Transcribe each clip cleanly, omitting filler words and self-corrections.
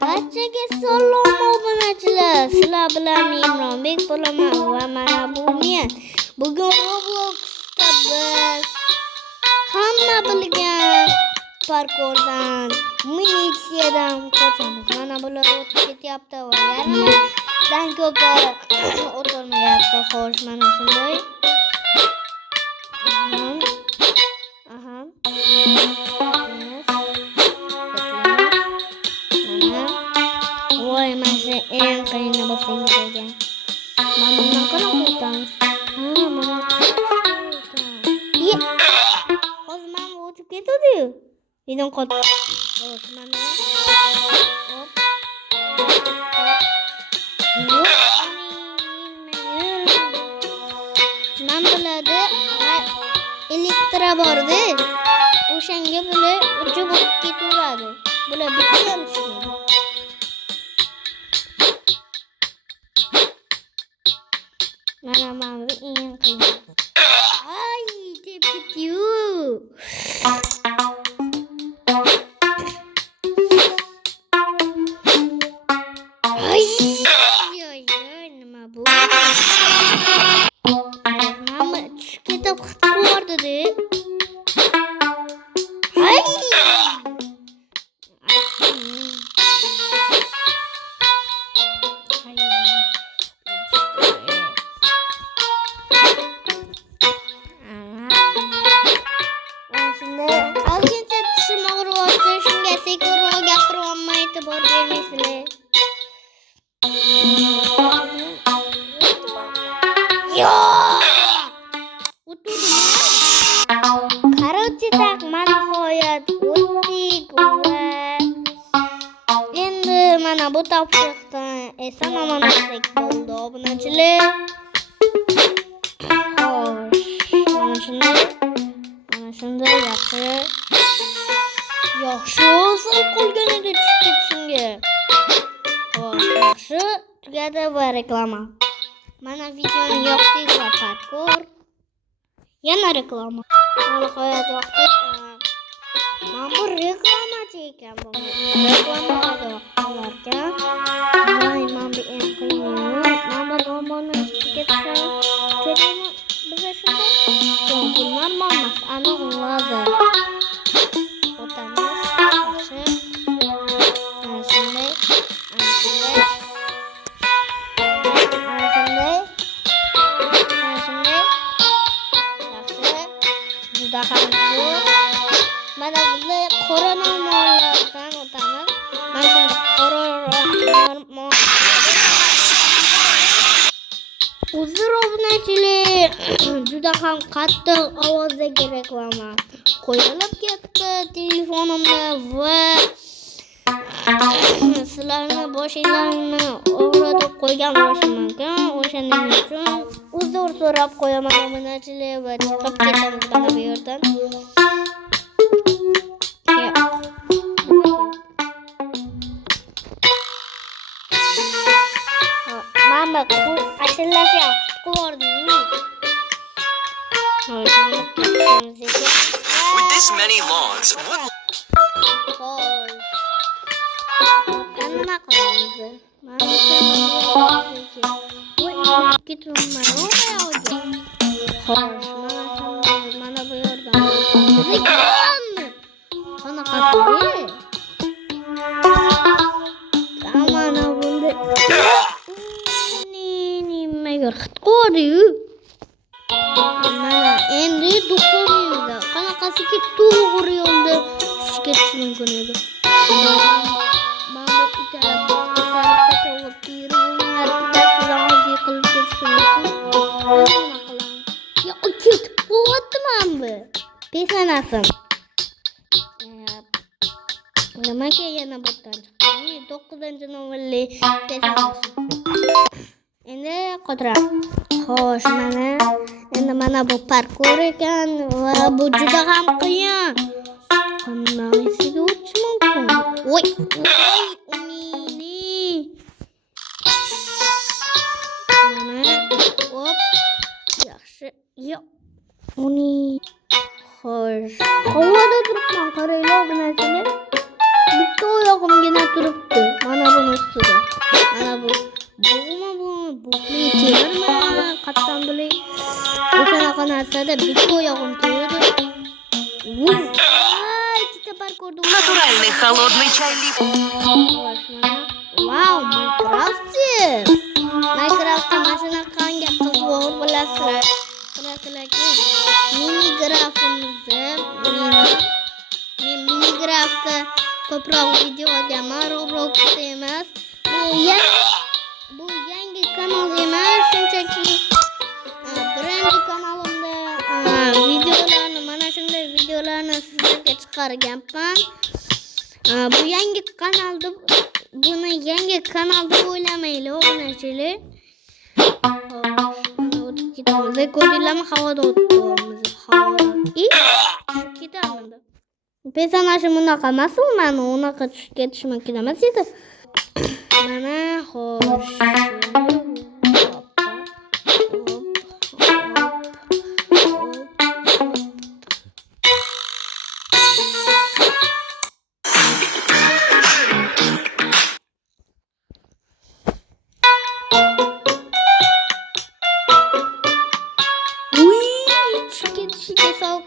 Barchaga salom obunachilar. Sizlar bilan Imronbek bo'laman va mana bu men. Bugun Robloxda biz hamma bilgan parkurdan, militsiyadan qochamiz. Mana bular o'tib ketyapti va yarmidan ko'pi o'tirmayapti. Xo'sh, mana shunday. Voy, mana eng qiyini bo'lsangiz ekan. Mana bundan qanaqa o'tamiz? Mana hozir mana o'tib ketadi-yu. Videon qoldi. Xo'sh, mana man biladi, elektro bordi. O'shanga bular uchib o'tib ketaveradi. Bular bitta ham tushmaydi. Mana bu eng qiyin. Ay, deb ketdi-yu. Ay, nima bu? Mana tushib ketib qitqordi-da. Ay! Algincha tishim og'riyapti, shunga sekinroq gapiryapman, e'tibor bermaysizlar. Короче, так, mana nihoyat o'tdik va endi mana bu topshiriqdan eson-omon o'tsak bo'ldi, obunachilar. Xo'sh, mana shunday yaxshi. Yaxshi olsa qolgan edi tushib ketishimga. Xo'sh, yaxshi tugadi va reklama. Mana videoni yoqdik va parkur. Yana reklama. Nihoyat yoqdi. Mana bu reklamachi ekan bu. Reklama qilarkan. Voy, mana bu eng qiyin. Mana bu nomini ketsa kerakmi? Bizga shunday. Yo'q, bu normal emas. Ana lazar. O'tamiz. Yaxshi. Mana shunday. Mana shunday. Mana shunday. Mana shunday. Yaxshi. Juda ham zo'r. Mana bunday qora nomlardan o'tamiz. Mana shunday qora nomlar. Uzr obunachilar, juda ham qattiq ovozdagi reklama qo'yilib ketdi telefonimda va sizlarni boshinglarni og'ritib qo'ygan bo'lishim mumkin. O'shaning uchun uzr so'rab qo'yaman obunachilar va chiqib ketamiz mana bu yerdan. Mama, ashillasi ham quvurdi-yu. With this many lawns, one nima qilamiz? Mana bu yerdan qanaqasiga? Mana bunday nimaga qitqordi-yu? Mana endi do'konda qanaqasiga to'g'ri yo'lda tushib ketish mumkin edi. Mana bu itarib tashlab tiruvlar tashlab qilib ketish mumkin. Nima qilamiz? Ya, ketib qo'yapman bu. Pesanasim. Nimaga yana botdan chiqdi? 9-nomerli pesanasim. Endi qo'tiram. Xo'sh, endi mana bu parkur ekan va bu juda ham qiyin. Qanaqasiga o'tish mumkin? Voy, umini. Mana, hop, yaxshi. Yo'q. Uni xo'sh. Havoda turibman, qaranglar bu narsalar. Bitta oyog'imgina turibdi. Mana Masada bitta oyog'im to'ydi. Ikkita parkurda Натуральный холодный чай лип. Vau, Minecraft'dir. Minecraft'da mana qanday qiz bor bilasizlar. Minecraft'da ko'proq video olaman, Roblox'da emas. Bu yangi kanal emas, shunchaki birinchi kanalimda videolarni, mana shunday videolarni sizlarga chiqarganman. Bu yangi kanalda, buni yangi kanal deb o'ylamaylik, obunachilar. O'tib ketamiz. Ko'ringlarmi, havoda o'tibmiz. Havoda. Tushib ketamanda. Personajim bunaqa emas-ku, mana unaqa tushib ketish mumkin emas edi. Mana xo'sh.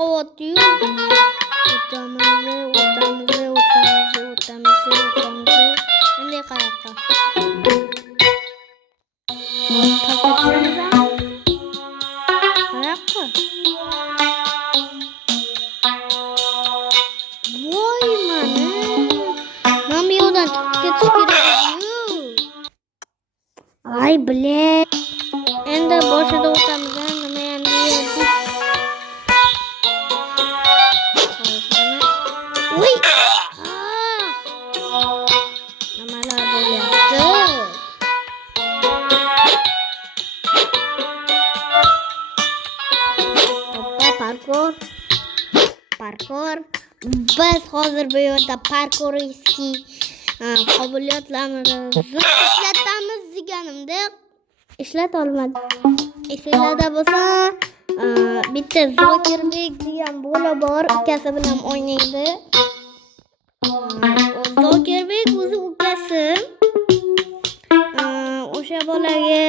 Qo'yatdi-yu. O'tamiz. Bunday qayoqqa? Qayoqqa? Voy mana. Men bu yerdan chiqib ketish kerak-ku. Ay, bilay. Endi boshida o'tamiz. Nima ham deyapti? Uy! Nimalar bo'lyapti? Parkur. Biz hozir bu yerda parkuristki qobiliyatlarimizni ishlatamiz deganimda ishlat olmadim. Esinglarda bo'lsa, bitta Zokirbek degan bola bor, ukasi bilan o'ynaydi. Zokirbek o'zi ukasi. O'sha bolaga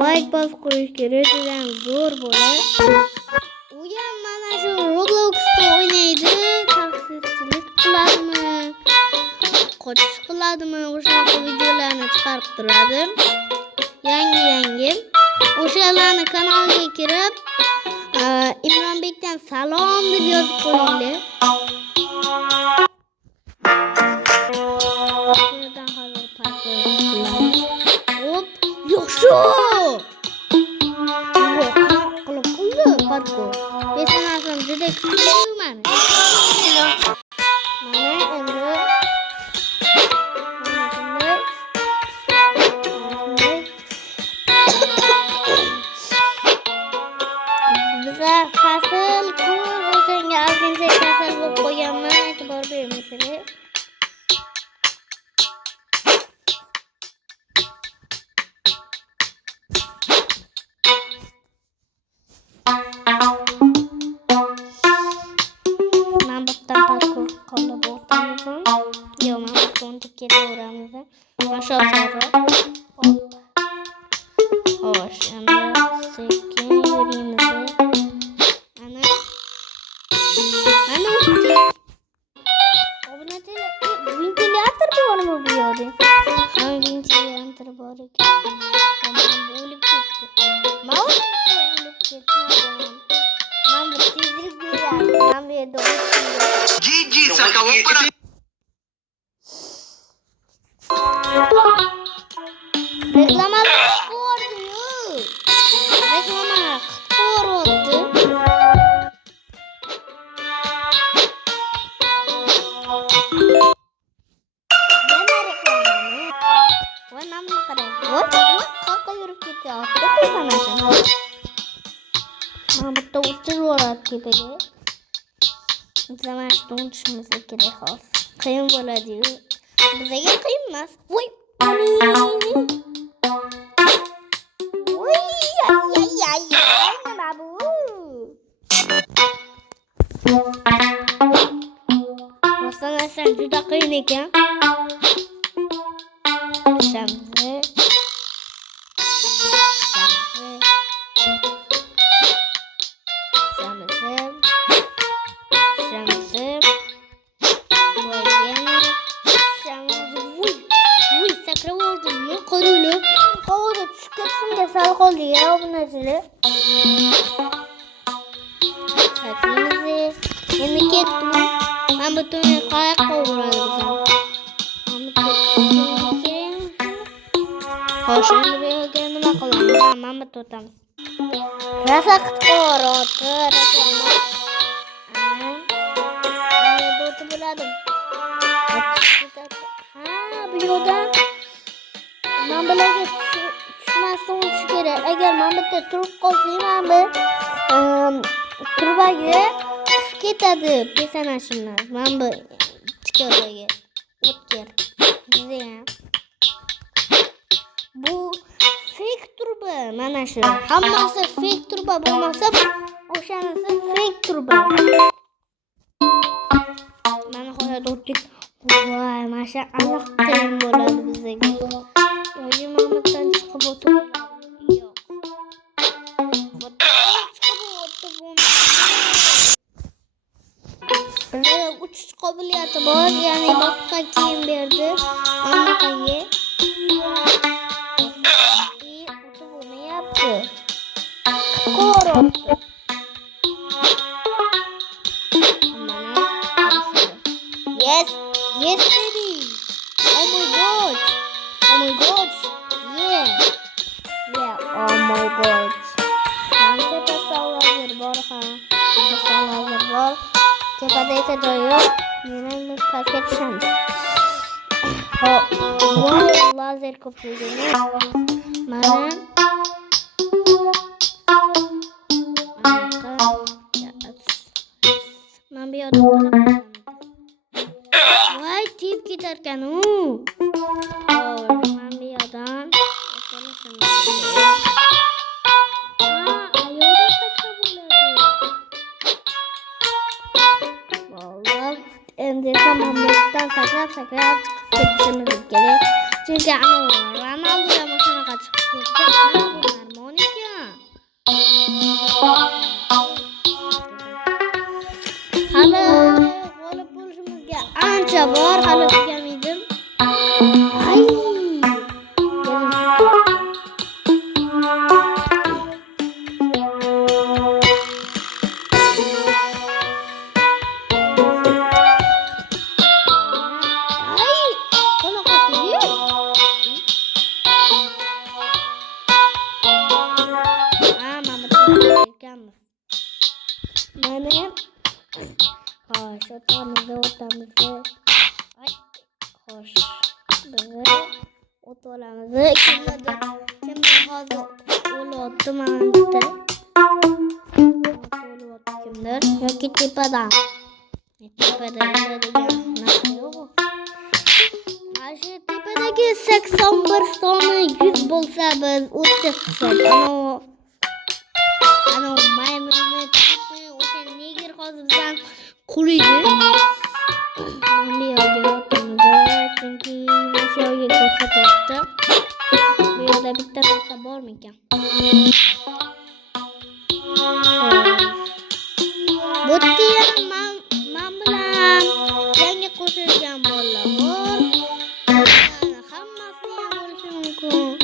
like bosib qo'yish kerak degan zo'r bola. U ham mana shu Roblox'da o'ynaydi, taksistchilik qiladimi, qochish qiladimi, o'sha videolarni chiqarib turadi. Yangi. O'shalarni kanaliga kirib, Imronbekdan salom deb yozib qo'yinglar. Shundan hozir parkur qilamiz. Hop, yo'qshu. Qilib qo'ydi parkur. Personajim juda kuchli mani. Mana endi fasl ko'r o'zingga algincha kasal bo'lib qo'yganman, e'tibor bermaysizlar. Men bitta parkur qolib o'tamizmi? Yo'q, men bitta o'tib ketaveramiz. Mana shu sari. Xo'sh, endi sekin yuramiz. Ventilator bormi bu yerda? Ventilator bor ekan. Men o'lib ketdim. Men bu tezlik beradi. Men bu yerda o'tdim. Gigi Соколов. Reklamalar ko'rdi-yu. Reklamalar ko'rdi. Qaqqa yurib ketyapti personajim. Mana bitta o'tirib ketadi. Zaman tushimiz kerak hozir. Qiyin bo'ladi-yu. Bizga qiyin emas. Voy. Ay. Nima bu? Rostdan juda qiyin ekan. Shamsi. qo'ydi. Havoda tushib ketishimga sal qoldi ya obunachilar. Qaytamiz. Endi ketdim. Men butun qayoqqa boradi bizlar? Men ketdim. Xo'sh, endi bu yerga nima qilamiz? Men bitta o'tamiz. Rasa qitqoroti, reklama. Ana bo'ti bo'ladim. Ha, bu yo'ldan men bilaga tushmasdan o'tish kerak. Agar men bitta turib qolsam, men turbaga tushib ketadi pesanashimdan. Men bu chikoraga o'tkir. Bizga bu fake turba mana shu. Hammasi fake turba bo'lmasa, o'shanisi fake turba. Mana hozir o'tdik. Voy, masha aniq qiyin bo'ladi bizga. Yo'q, Mamatdan chiqib o'tib. Yo'q. Bizga uchish qobiliyati bor, ya'ni boshqa kiyim berdi. Anaqangi. O'tib olmayapti. Qo'rqdi. Yes, yes baby. Oh my god. Oh my god. Yeah. Yeah, oh my god. Nanti pasallar bor ha. Pasallar bor. Tepada esa joy yo'q. Meni pastga tushamiz. Hop. Wow, lazer ko'pligini. Mana men bu yerda o'tiraman. Voy, tip ketarkan u. Men bu yerdan o'tirishim kerak. Endi samolyotdan sakrab ketishimiz kerak. Chunki Ronaldo ham shunaqa chiqib ketdi. Monika. Hali g'olib bo'lishimizga ancha bor, hali tugamaydim. Ay. Xo'sh, o'tamiz. Ay, xo'sh. Biz o't olamiz. Kimdir hozir o'lyapti manda. O'lyapti kimdir yoki tepadan. Tepadan degan narsa yo'q. Mana shu tepadagi 81 soni 100 bo'lsa biz o'tib chiqsak. Ana maymunni o'sha neger hozir bizdan quliydi. Men bu yerga o'tamiz, chunki o'sha yerga ko'rsatyapti. Bu yerda bitta narsa bormikan? Bu yerda men bilan yangi qo'shilgan bolalar bor. Hammasi ham bo'lishi mumkin.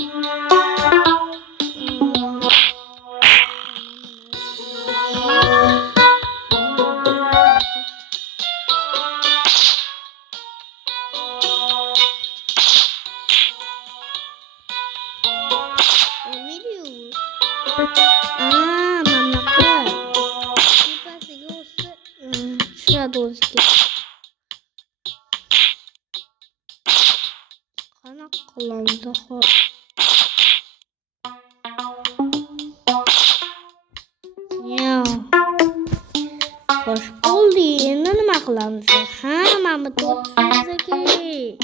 Mamlakat. Tepasiga o'tsa, tushadi o'ziga. Qanaqa qilamiz hozir? Xo'sh, bo'ldi. Endi nima qilamiz? Ha, mana bu o'tishimiz kerak.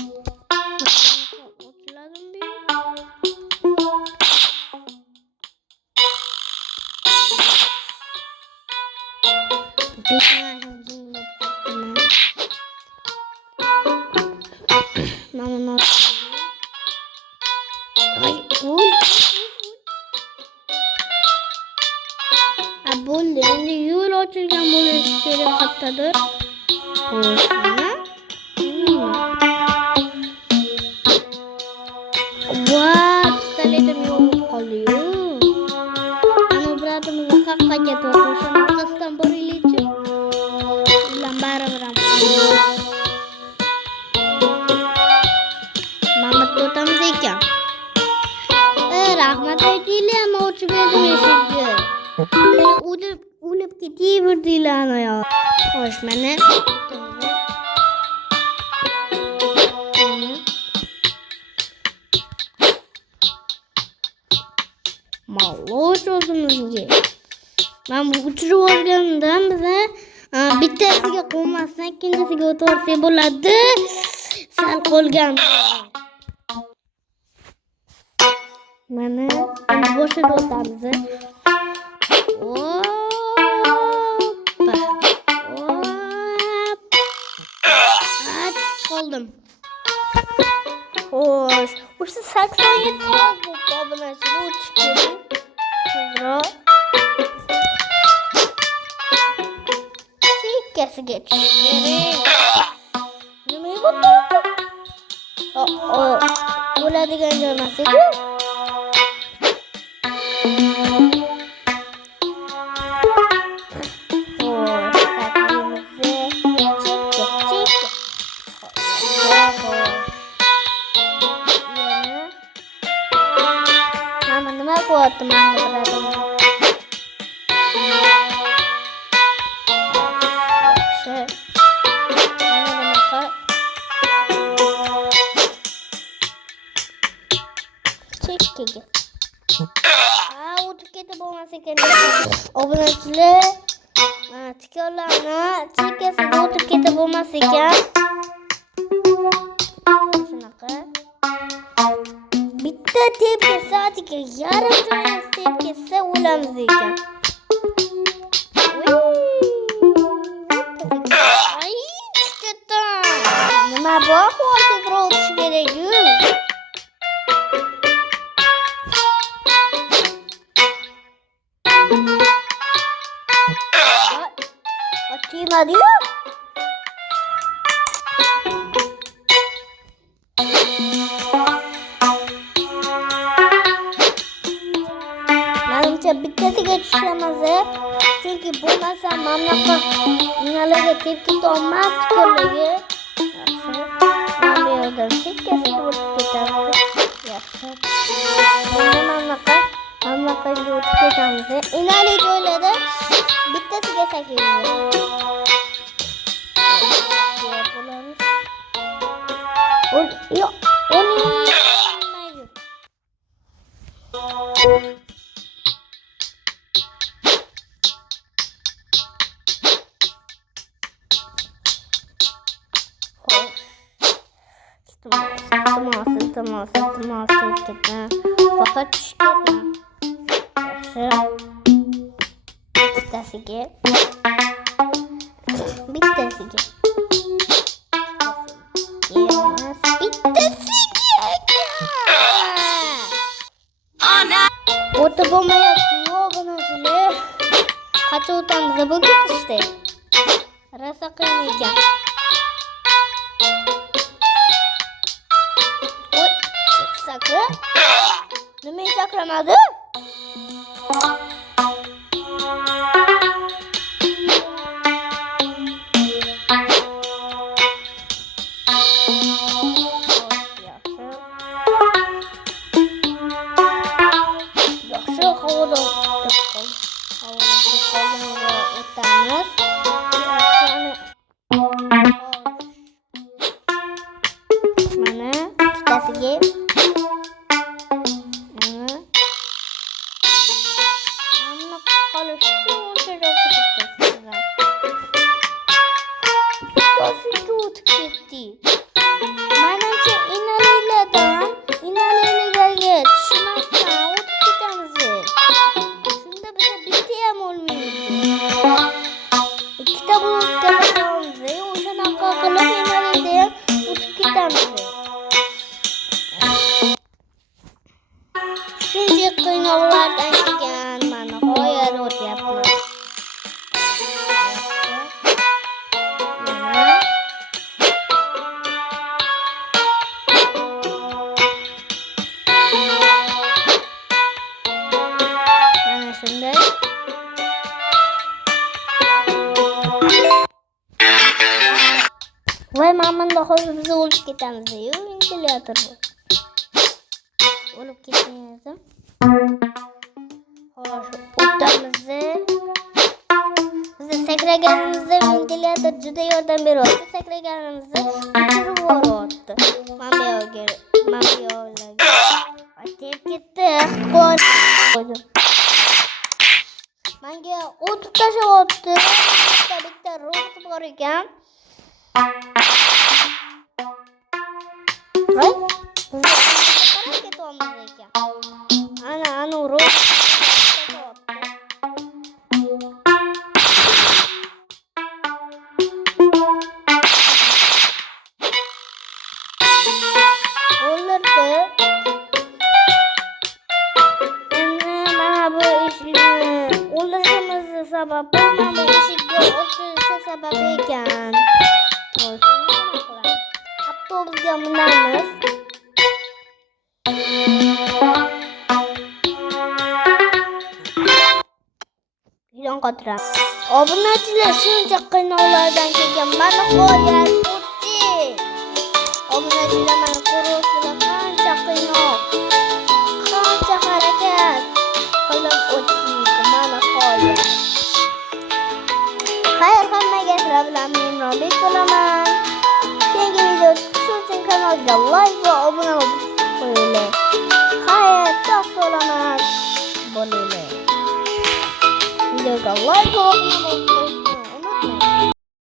O'tiladimi? Mana bo'ldi. Endi yo'l ochilgan bo'lishi kerak qayerdadir. Xo'sh, yo'qda o'tamiz ekan. Rahmat aytinglar, men ochib berdim eshikni. O'lib ketaverdinglar ana yo. Xo'sh, mana Maloch o'zimizga. Men bu uchirib olganimdan biza bittasiga qo'ymasdan ikkinchisiga o'tvorsak bo'ladi. Sal qolgan. Mana boshiga o'tamiz. Qoldim. Xo'sh, o'sha 87 obunachiga o'tish kerak. Tezroq. Chekkasiga tush kerak. Nima bo'ldi? Bo'ladigan joy emas edi. Kuat teman berada. Çekki. O'tib ketib bo'lmas ekan. Obunachilar, tikonlarni chekkasiga o'tib ketib bo'lmas ekan. Shunaqa. Bitta tepki soatiga yarim joyni tepkisi o'lamiz ekan. Ay, chiqdim. Nima bu? Hozir o'tish kerak-ku. Otimadi-yu. Bittasiga tushamiz. Chunki bo'lmasa mamlaqa nimalarga tepki olmab tikonlarga. Yaxshi. Men bu yerdan chekkasiga o'tib ketamiz. Yaxshi. Bunda mamlaqaga o'tib ketamiz. Inali joylarda bittasiga saklaymiz. Yo'q, olmaydi. Iltimos ketdim. Faqat tushib ketdim. Yaxshi. Bittasiga. O'tib bo'lmayapti-yu, obunachilar. Qancha o'tamiz bu ketishdi. Rosa qiyin ekan. Nima sakramadi? Yaxshi havoda o'tamiz. Mana ikkitasiga Manimcha inalilarga tushmasdan o'tib ketamiz. Shunda biza bitta ham olmaymiz. Ikkita bo'lib ketamiz. O'shanaqa qilib inalilarda ham o'tib ketamiz. Shuncha qiynovlardan keyin mana nihoyat o'tyapmiz. Shunday. Voy, mana hozir biz o'lib ketamiz-yu, ventilator bu. o'lib ketgan edim. Xo'sh, o'tamizni. Biz sakraganimizda ventilyator juda yordam beryapti. Sakraganimizda o'chirib yuboryapti. Men bu yo'llarga aytib ketdi. Menga o'tib tashlayapti. Bitta robot bor ekan. Voy, biz qanday ketyapmiz ekan? Ana robot sabab mana bu eshikni ochilishi sabab ekan. Avtobusga minamiz. Uydan qotiramiz. Obunachilar shuncha qiynovlardan kelgan mana nihoyat o'tdik. Obunachilar mana ko'rasizlar qancha qiynov, qancha harakat qilib o'tdik. Mana nihoyat. Xayr, hammaga sizlar bilan men Robert bo'laman. Keyingi video chiqishi uchun kanalga like va obuna bo'linglar. Xayr, sog' salomat bo'linglar. Videoga like va obuna bo'lishni unutmang.